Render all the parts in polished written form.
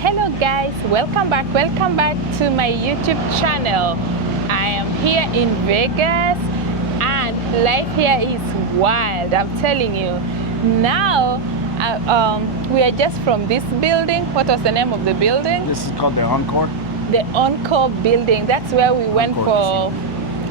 Hello guys, welcome back to my YouTube channel. I am here in Vegas and life here is wild, I'm telling you. Now we are just from this building. What was the name of the building? This is called the Encore. The Encore building. That's where we went Encore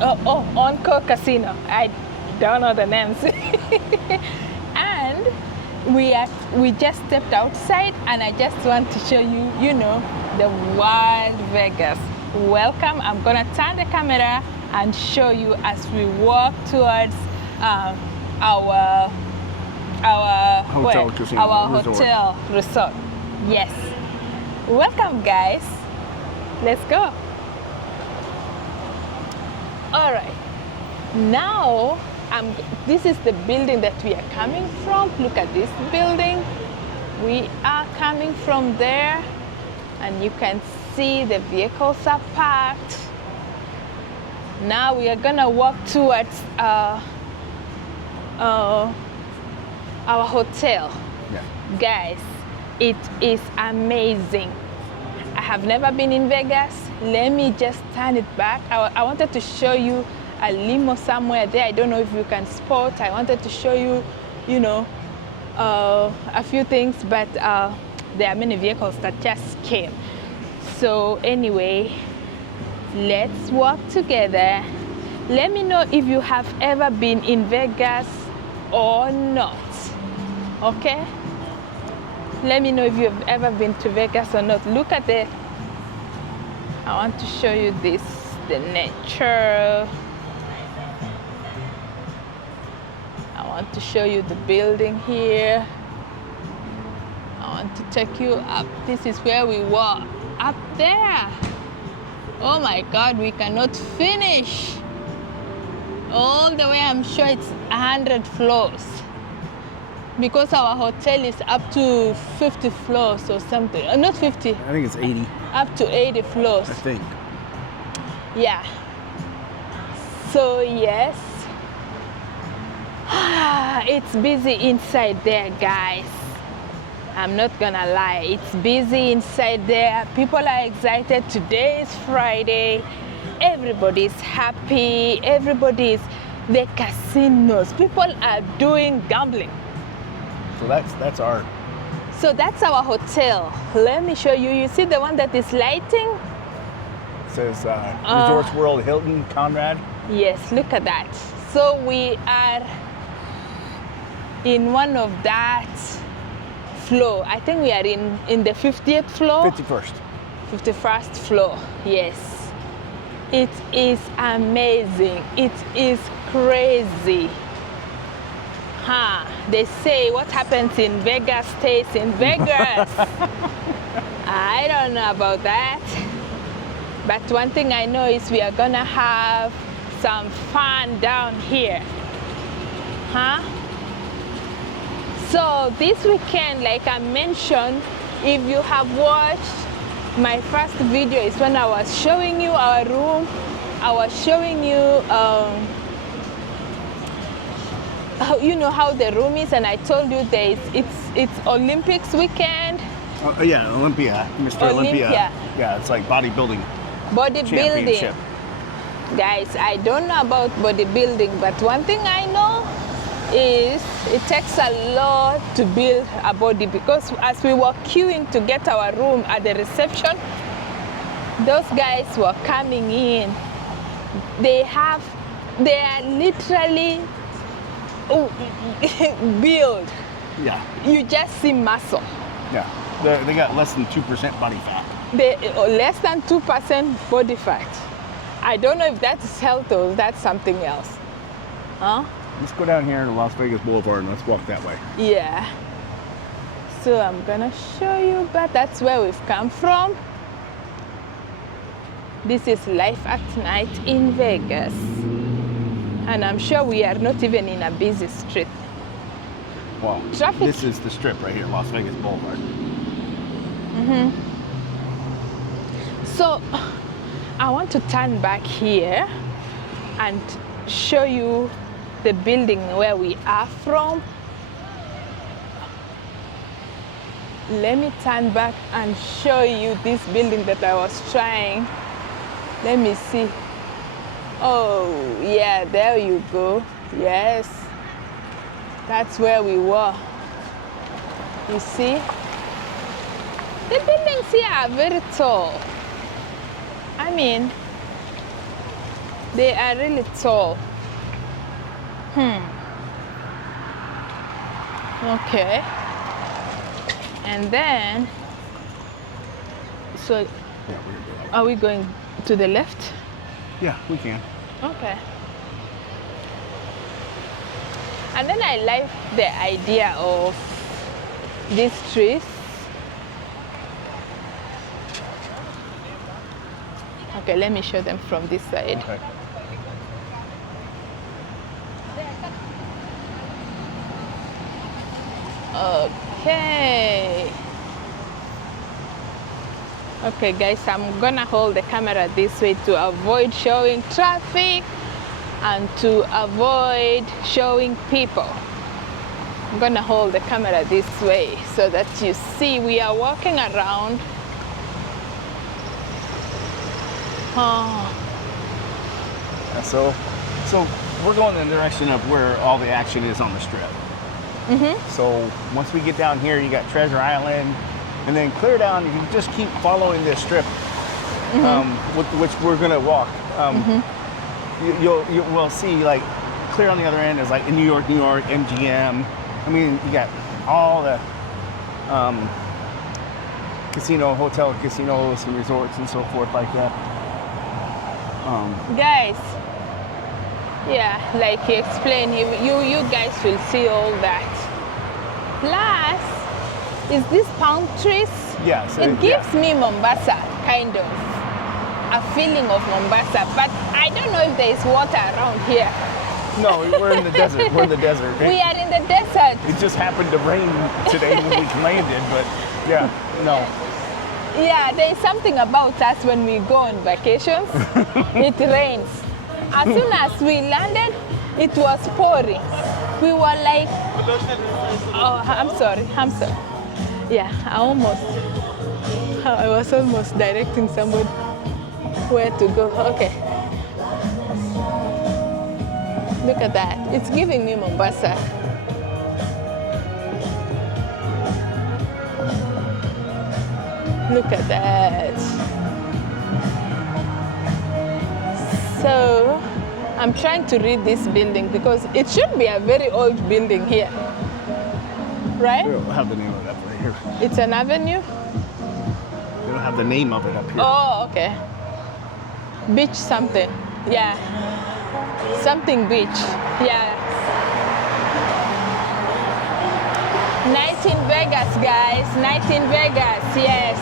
for Encore Casino. I don't know the names. And we just stepped outside and I just want to show you, the wild Vegas. Welcome. I'm gonna turn the camera and show you as we walk towards our hotel casino, hotel resort. Yes. Welcome guys. Let's go. All right. Now this is the building that we are coming from. Look at this building. We are coming from there and you can see the vehicles are parked. Now we are gonna walk towards our hotel. Yeah. Guys, it is amazing. I have never been in Vegas. Let me just turn it back. I wanted to show you a limo somewhere there. I don't know if you can spot. I wanted to show you, a few things, but there are many vehicles that just came. So anyway, let's walk together. Let me know if you have ever been in Vegas or not, okay? Let me know if you've ever been to Vegas or not. Look at it. I want to show you this, the nature. I want to show you the building here. I want to take you up. This is where we were, up there. Oh my God, we cannot finish. All the way, I'm sure it's 100 floors. Because our hotel is up to 50 floors or something. Not 50. I think it's 80. Up to 80 floors. I think. Yeah. So yes. It's busy inside there, guys. I'm not gonna lie. It's busy inside there. People are excited. Today is Friday. Everybody's happy. The casinos. People are doing gambling. So that's our. So that's our hotel. Let me show you. You see the one that is lighting? It says Resorts World Hilton Conrad. Yes, look at that. So we are in one of that floor. I think we are in the 50th floor. 51st. 51st floor, yes. It is amazing. It is crazy. They say what happens in Vegas stays in Vegas. I don't know about that. But one thing I know is we are gonna have some fun down here. So this weekend, like I mentioned, if you have watched my first video, is when I was showing you our room. I was showing you how the room is, and I told you it's Olympics weekend. Yeah, Olympia, Mr. Olympia. Yeah, it's like bodybuilding. Bodybuilding. Guys, I don't know about bodybuilding, but one thing I know is it takes a lot to build a body, because as we were queuing to get our room at the reception, those guys were coming in. They are literally build. Yeah. You just see muscle. Yeah. They got less than 2% body fat. Less than 2% body fat. I don't know if that's health or that's something else. Let's go down here to Las Vegas Boulevard and let's walk that way. Yeah. So I'm gonna show you, but that's where we've come from. This is life at night in Vegas. And I'm sure we are not even in a busy street. Wow. Traffic. This is the strip right here, Las Vegas Boulevard. So I want to turn back here and show you the building where we are from. Let me turn back and show you this building that I was trying. Let me see. Oh, yeah, there you go. Yes. That's where we were. You see? The buildings here are very tall. I mean, they are really tall. Okay. And then, so Yeah, we're gonna do that. are we going to the left? Yeah, we can. Okay. And then I like the idea of these trees. Okay, let me show them from this side. Okay. Okay. Okay, guys, I'm gonna hold the camera this way to avoid showing traffic and to avoid showing people. I'm gonna hold the camera this way so that you see we are walking around. Oh, Yeah, so we're going in the direction of where all the action is on the strip. So once we get down here, you got Treasure Island, and then clear down. You just keep following this strip, which we're gonna walk. We'll see like clear on the other end is like in New York, MGM. I mean, you got all the hotel casinos and resorts and so forth like that. guys, yeah, like you explained, you guys will see all that. Plus, is this palm trees? Yeah, so It gives me Mombasa, kind of. A feeling of Mombasa, but I don't know if there is water around here. No, we're in the desert. We're in the desert. We are in the desert. It just happened to rain today when we landed, but yeah, no. Yeah, there is something about us when we go on vacations. It rains. As soon as we landed, it was pouring. We were like, oh, I'm sorry. Yeah, I was almost directing somebody where to go. Okay. Look at that. It's giving me Mombasa. Look at that. So, I'm trying to read this building because it should be a very old building here. Right? We don't have the name of it up right here. It's an avenue? We don't have the name of it up here. Oh, okay. Beach something. Yeah. Something beach. Yeah. Night in Vegas, guys. Night in Vegas, yes.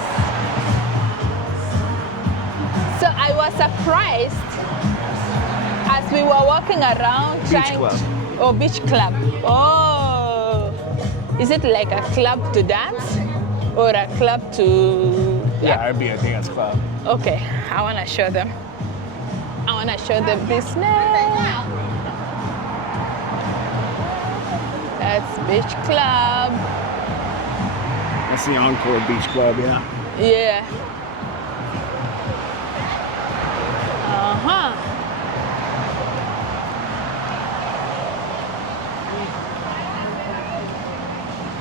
So I was surprised as we were walking around Beach club. Oh, beach club. Oh. Is it like a club to dance or a club to... Yeah, it'd be a dance club. Okay, I want to show them. I want to show them this now. That's beach club. That's the Encore Beach Club, yeah. Yeah. Uh-huh.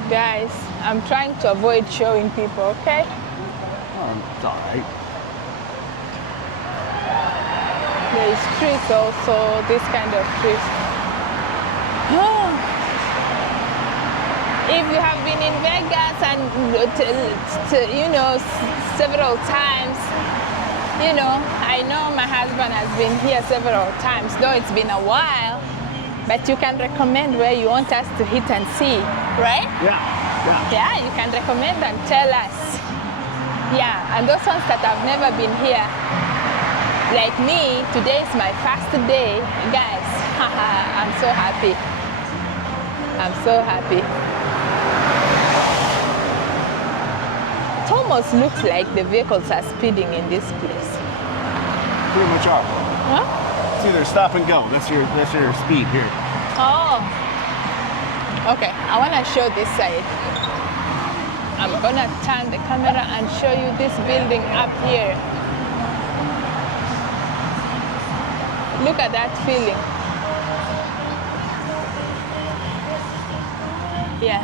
Guys, I'm trying to avoid showing people, okay? Oh, it's all right. There is trees also, this kind of trees. If you have been in Vegas and several times, I know my husband has been here several times, though it's been a while, but you can recommend where you want us to hit and see, right? Yeah. Yeah, you can recommend and tell us. Yeah, and those ones that have never been here, like me, today is my first day. Guys, I'm so happy. I'm so happy. It almost looks like the vehicles are speeding in this place. Pretty much are. Huh? It's either stop and go. That's your speed here. Oh. Okay, I want to show this side. I'm gonna turn the camera and show you this building up here. Look at that feeling. Yeah.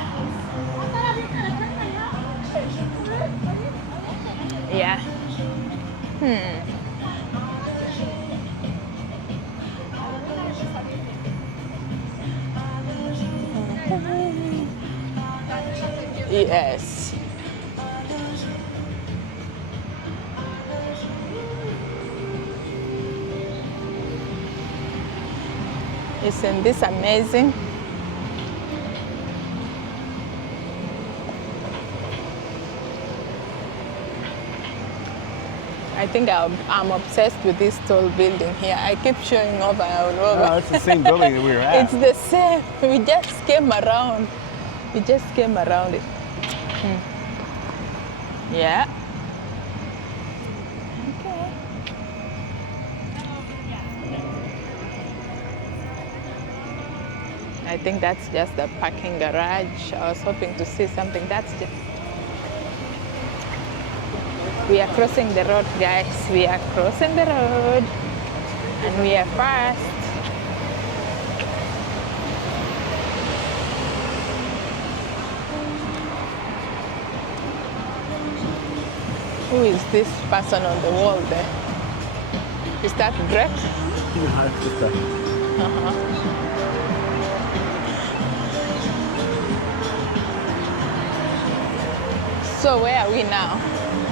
Yeah. Yes. Isn't this amazing? I think I'm obsessed with this tall building here. I keep showing over and over. Oh, it's the same building that we were at. It's the same. We just came around. We just came around it. Yeah. Okay. I think that's just the parking garage. I was hoping to see something. That's just. We are crossing the road, guys. We are crossing the road. And we are fast. Who is this person on the wall there? Is that Greg? No, it's just a... So where are we now?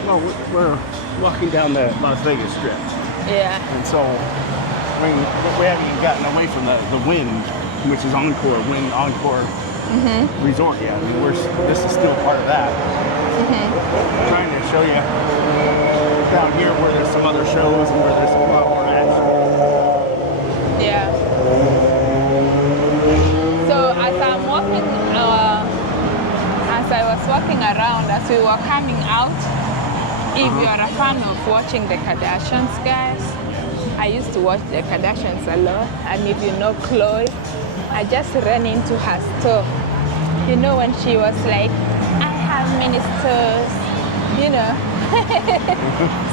Well, we're walking down the Las Vegas Strip. Yeah. And so, I mean, we haven't even gotten away from the Wynn, which is Wynn Encore Resort yet. I mean, this is still part of that. I'm trying to show you down here where there's some other shows and where there's a lot more action. Yeah. So as I'm walking, as I was walking around, as we were coming out, if you are a fan of watching the Kardashians, guys, I used to watch the Kardashians a lot. And if you know Chloe, I just ran into her store. You know, when she was like, I have many stores, you know.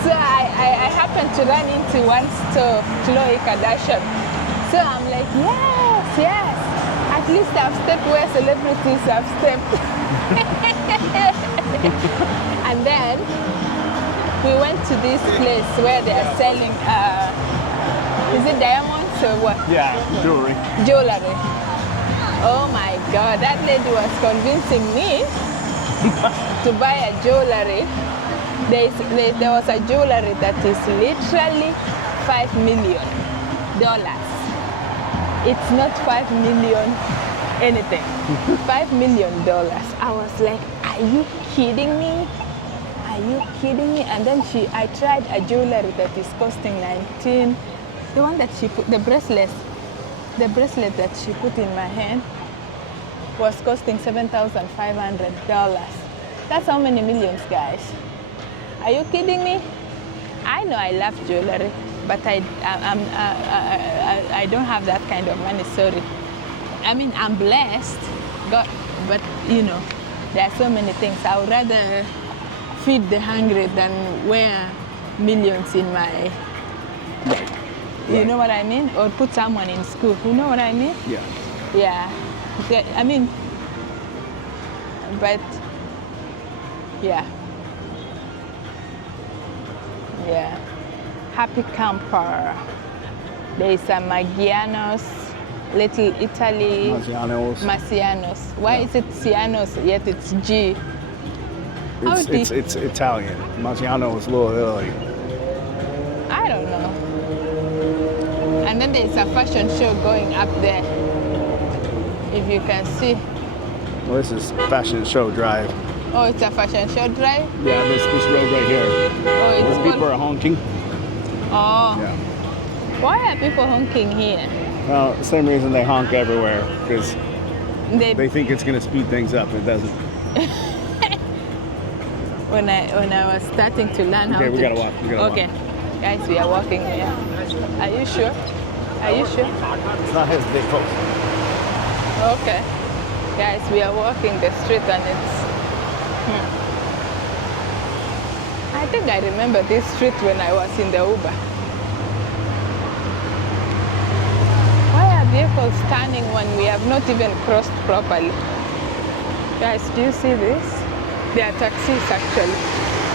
So I happened to run into one store, Chloe Kardashian. So I'm like, yes. At least I've stepped where celebrities have stepped. And then we went to this place where they are selling, is it diamonds or what? Yeah, jewelry. Jewelry. Oh my God, that lady was convincing me to buy a jewelry. There was a jewelry that is literally $5 million. It's not 5 million anything. $5 million. I was like, are you kidding me? Are you kidding me? And then I tried a jewelry that is costing 19. The one that she put, the bracelet that she put in my hand was costing $7,500. That's how many millions, guys. Are you kidding me? I know I love jewelry, but I don't have that kind of money, sorry. I mean, I'm blessed, God, but you know, there are so many things. I would rather feed the hungry than wear millions in my, you know what I mean? Or put someone in school, you know what I mean? Yeah. Yeah, I mean, but yeah. Yeah. Happy Camper. There is a Maggiano's, Little Italy. Marciano's. Why is it Cianos yet it's G? It's Italian. Maggiano is Little Italy. I don't know. And then there's a fashion show going up there. If you can see. Well, this is Fashion Show Drive. Oh, it's a fashion show drive? Yeah, this road right here. Oh, Where people are honking. Oh. Yeah. Why are people honking here? Well, same reason they honk everywhere, because they think it's going to speed things up. It doesn't. When I was starting to learn how to... Okay, we gotta walk. Okay. Guys, we are walking here. Are you sure? Are you sure? It's not his big folks. Okay. Guys, we are walking the street and it's... I think I remember this street when I was in the Uber. Why are vehicles turning when we have not even crossed properly? Guys, do you see this? They are taxis actually.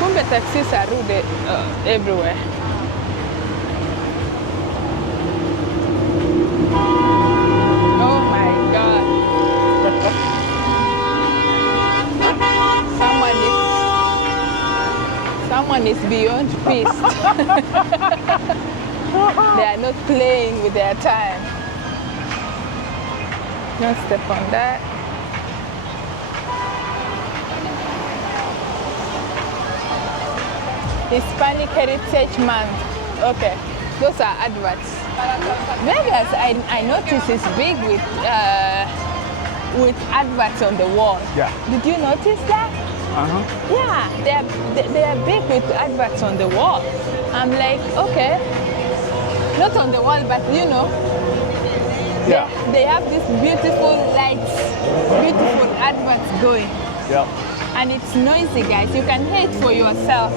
Kumbe taxis are rude everywhere. Oh my God. Someone is beyond pissed. They are not playing with their time. Don't step on that. Hispanic Heritage Month. Okay, those are adverts. Vegas, I noticed is big with adverts on the wall. Yeah. Did you notice that? Yeah, they are big with adverts on the wall. I'm like, okay, not on the wall, but you know, Yeah. they have these beautiful lights, beautiful adverts going. Yep. And it's noisy, guys. You can hear it for yourself.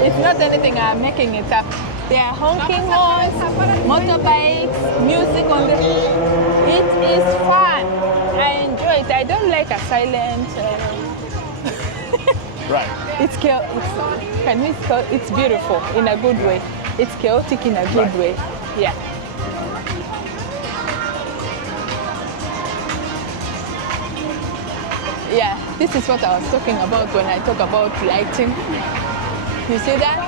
It's not anything I'm making it up. They are honking horns, motorbikes, music on the... It is fun. I enjoy it. I don't like a silent... Right. It's it's beautiful in a good way. It's chaotic in a good way. Yeah. Yeah, this is what I was talking about when I talk about lighting. You see that?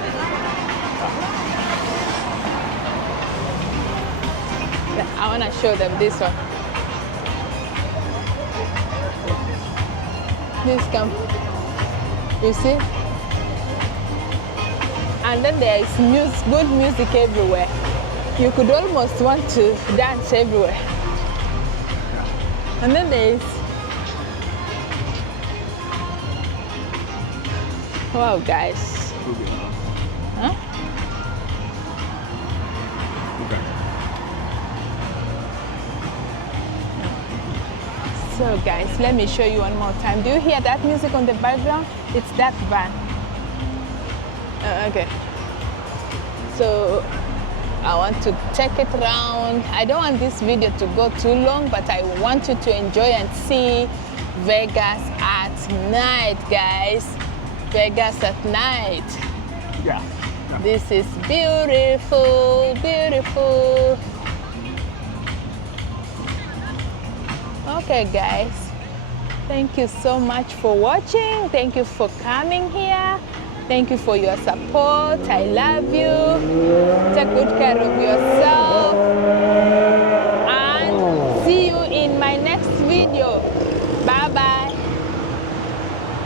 I want to show them this one. This come. You see? And then there is good music everywhere. You could almost want to dance everywhere. And then there is... Wow, guys. Huh? Okay. So guys, let me show you one more time. Do you hear that music on the background? It's that van. Okay. So I want to take it around. I don't want this video to go too long, but I want you to enjoy and see Vegas at night, guys. Vegas at night. Yeah. This is beautiful, beautiful. Okay, guys. Thank you so much for watching. Thank you for coming here. Thank you for your support. I love you. Take good care of